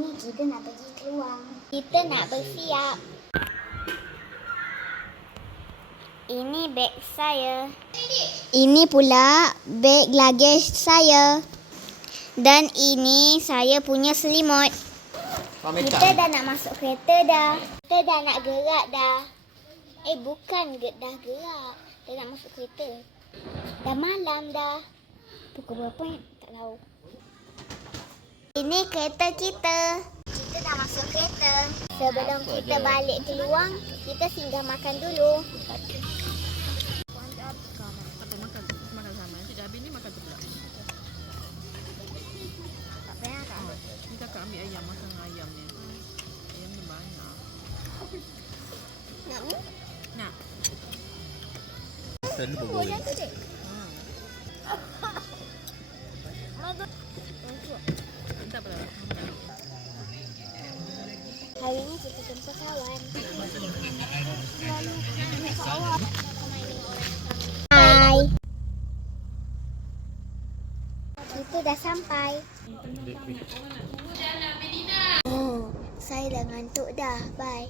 ni kita nak pergi keluar. Kita nak bersiap. Ini beg saya. Ini pula beg luggage saya. Dan ini saya punya selimut. Kita dah nak masuk kereta dah. Kita dah nak gerak dah. Eh bukan dah gerak. Dah nak masuk kereta. Dah malam dah. Pukul berapa? Tak tahu. Ini kereta kita. Kita dah masuk kereta. Sebelum kita balik keluar, kita singgah makan dulu. Tak tak? Kakak ambil ayam makan ayam ni. Ayam ni banyak. Nak? Nak. Selalu Oh, bergoreng. Hari ni kita jumpa kawan. Hai. Kita dah sampai. Hmm, saya dah ngantuk dah. Bye.